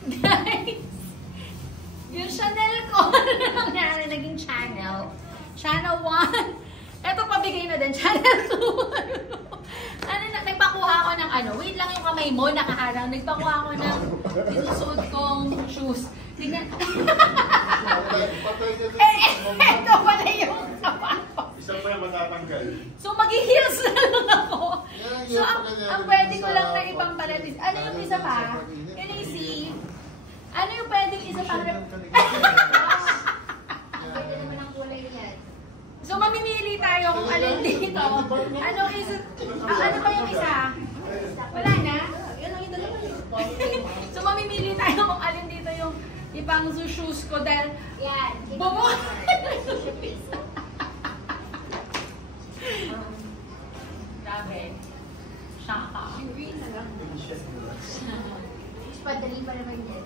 Guys, yung Chanel ko, ano nangyari? Naging Channel. Channel 1. Ito pabigay na din. Channel 2. Ano na, nagpakuha ako ng ano. Wait lang yung kamay mo, nakaharang. Nagpakuha ako ng isusuot kong shoes. Tingnan. Ito pala yung kapan ko. Isa pa yung matatanggal. So, mag-heels na lang ako. So, ang pwede ko lang na ibang palatis. Ano yung isa pa? Can I see? Ano yung pwedeng isa pang... Pwede naman ang kulay yan. So, mamimili tayo kung alin dito. Anong isa? Ano pa yung isa? Wala na? Yan ang ito naman. So, mamimili tayo kung alin dito yung ipang shoes ko dahil... Yan. Bobo! Grabe. Shaka. Green na lang. Padali pa naman yan.